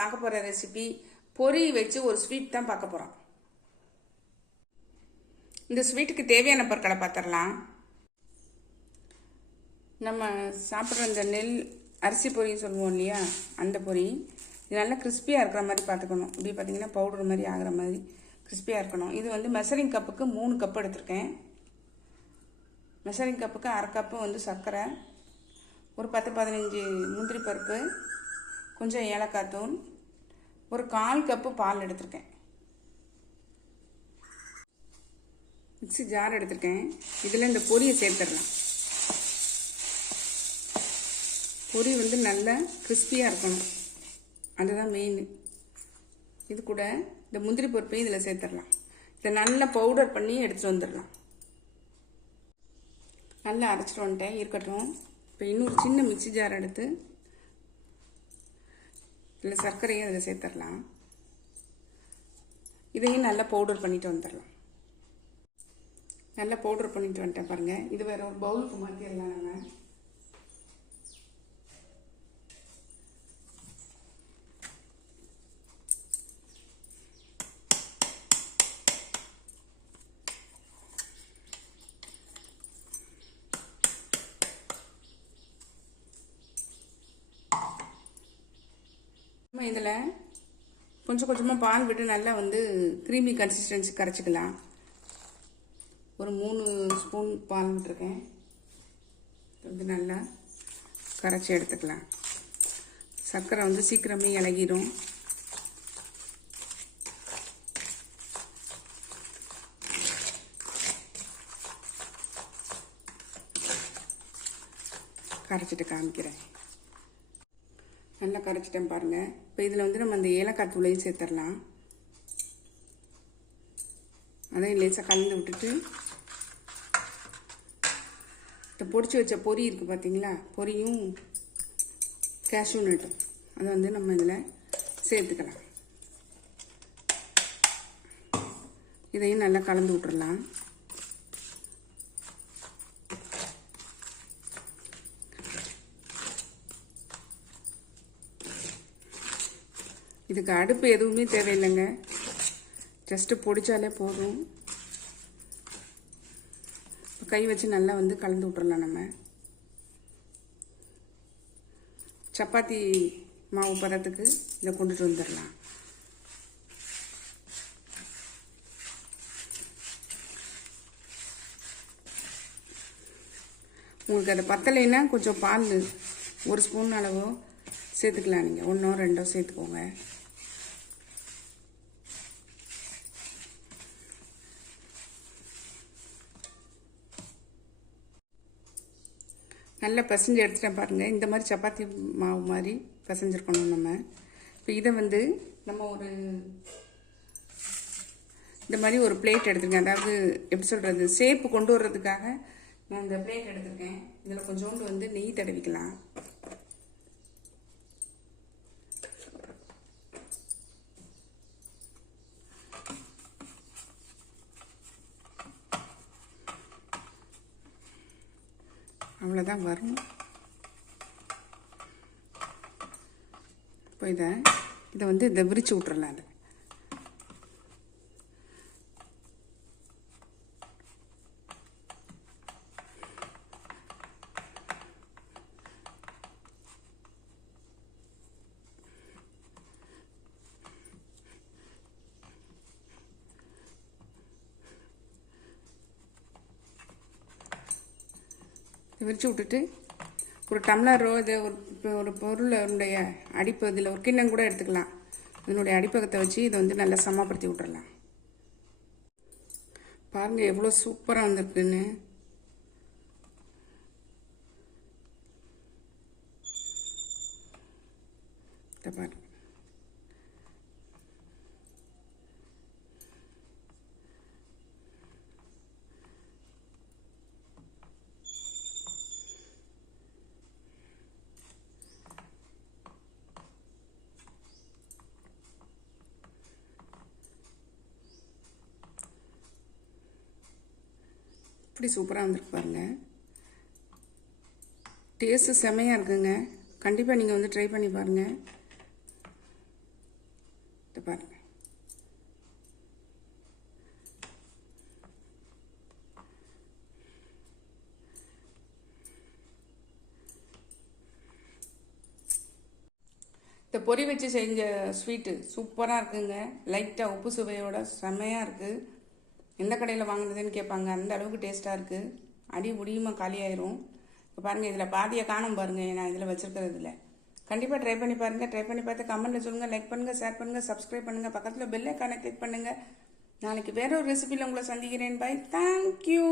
பார்க்க போகிற ரெசிபி பொரி வச்சு ஒரு ஸ்வீட் தான் பார்க்க போகிறோம் இந்த ஸ்வீட்டுக்கு தேவையான பொருட்களை பார்த்துடலாம். நம்ம சாப்பிட்ற இந்த நெல் அரிசி பொரின்னு சொல்லுவோம் இல்லையா? அந்த பொரி. இது நல்லா கிறிஸ்பியாக இருக்கிற மாதிரி பார்த்துக்கணும். இப்படி பார்த்தீங்கன்னா பவுடர் மாதிரி ஆகிற மாதிரி கிறிஸ்பியாக இருக்கணும். இது வந்து மெசரிங் கப்புக்கு மூணு கப் எடுத்திருக்கேன். மெசரிங் கப்புக்கு அரை கப்பு வந்து சர்க்கரை ஒரு பத்து பதினஞ்சு முந்திரி பருப்பு கொஞ்சம் ஏலக்காய் தூள் ஒரு கால் கப்பு பால் எடுத்திருக்கேன். மிக்ஸி ஜார் எடுத்திருக்கேன். இதில் இந்த பொரியை சேர்த்துடலாம். பொரி வந்து நல்லா கிறிஸ்பியாக இருக்கணும். அதுதான் மெயின் இது கூட இந்த முந்திரி பருப்பையும் இதில் சேர்த்துடலாம். இதை நல்லா பவுடர் பண்ணி எடுத்துகிட்டு வந்துடலாம். நல்லா அரைச்சிட்டு வந்துட்டேன். இருக்கட்டும். இப்போ இன்னொரு சின்ன மிக்ஸி ஜார் எடுத்து இல்லை சர்க்கரையும் அதில் சேர்த்துடலாம் இதையும் நல்லா பவுடர் பண்ணிட்டு வந்துடலாம் நல்லா பவுடர் பண்ணிட்டு வந்துட்டேன் பாருங்கள் இது வேறு ஒரு பவுலுக்கு மாற்றிடலாம் நம்ம நம்ம இதில் கொஞ்சம் கொஞ்சமாக பால் விட்டு நல்லா வந்து க்ரீமி கன்சிஸ்டன்சி கரைச்சிக்கலாம். ஒரு மூணு ஸ்பூன் பால் விட்டுருக்கேன். வந்து நல்லா கரைச்சி எடுத்துக்கலாம். சர்க்கரை வந்து சீக்கிரமே இலகிடும். கரைச்சிட்டு காமிக்கிறேன். நல்லா கரைச்சிட்டேன் பாருங்கள் இப்போ இதில் வந்து நம்ம அந்த ஏலக்காய் தூளையும் சேர்த்துடலாம் அதையும் லேசாக கலந்து விட்டுட்டு இப்போ பொடிச்சு வச்ச பொரி இருக்குது பார்த்தீங்களா பொரியும் கேஷ்யூ நட்டும் அதை வந்து நம்ம இதில் சேர்த்துக்கலாம். இதையும் நல்லா கலந்து விட்டுறலாம் இதுக்கு அடுப்பு எதுவுமே தேவையில்லைங்க. ஜஸ்ட்டு பொடிச்சாலே போதும். கை வச்சு நல்லா வந்து கலந்து விட்றலாம் நம்ம. சப்பாத்தி மாவு பதத்துக்கு இதை கொண்டுட்டு வந்துடலாம். உங்களுக்கு அது பத்தலைன்னா கொஞ்சம் பால் ஒரு ஸ்பூன் அளவோ சேர்த்துக்கலாம் நீங்கள் ஒன்றோ ரெண்டோ சேர்த்துக்கோங்க. நல்லா பிசைஞ்சு எடுத்துட்டேன் பாருங்கள் இந்த மாதிரி சப்பாத்தி மாவு மாதிரி பிசைஞ்சிருக்கணும் நம்ம. இப்போ இதை வந்து நம்ம ஒரு இந்த மாதிரி ஒரு பிளேட் எடுத்துருக்கேன். அதாவது எப்படி சொல்கிறது சேப்பு கொண்டு வர்றதுக்காக நான் இந்த பிளேட் எடுத்திருக்கேன். இதில் கொஞ்சோண்டு வந்து நெய் தடவிக்கலாம். அவ்வளோதான் வரும். இப்போ இதை இதை வந்து இதை விரித்து விட்றலாம் அதை. விரித்து விட்டுட்டு ஒரு டம்ளரோ இது ஒரு இப்போ ஒரு பொருளுடைய அடிப்பு இதில் ஒரு கிண்ணம் கூட எடுத்துக்கலாம். இதனுடைய அடிப்பகத்தை வச்சு இதை வந்து நல்லா சமப்படுத்தி விட்டுறலாம். பாருங்கள் எவ்வளோ சூப்பராக வந்திருக்குன்னு. இதை எப்படி சூப்பராக வந்திருக்கு பாருங்க. டேஸ்ட்டு செமையாக இருக்குங்க. கண்டிப்பாக நீங்கள் வந்து ட்ரை பண்ணி பாருங்கள் பாருங்க. இந்த பொரி வச்சு செஞ்ச ஸ்வீட்டு சூப்பராக இருக்குங்க. லைட்டாக உப்பு சுவையோட செமையாக இருக்குது எந்த கடையில் வாங்கினதுன்னு கேட்பாங்க. அந்த அளவுக்கு டேஸ்ட்டாக இருக்குது அடி முடியுமா காலியாயிரும் இப்போ பாருங்கள் இதில் பாதியை காணும் பாருங்கள் நான் இதில் வச்சுருக்கிறது இல்லை கண்டிப்பாக ட்ரை பண்ணி பாருங்கள் ட்ரை பண்ணி பார்த்து கமெண்ட்டில் சொல்லுங்கள் லைக் பண்ணுங்கள் ஷேர் பண்ணுங்கள் சப்ஸ்கிரைப் பண்ணுங்கள் பக்கத்தில் பெல் ஐக்கானை கிளிக் பண்ணுங்கள் நாளைக்கு வேற ஒரு ரெசிபியில் உங்களை சந்திக்கிறேன். Bye thank you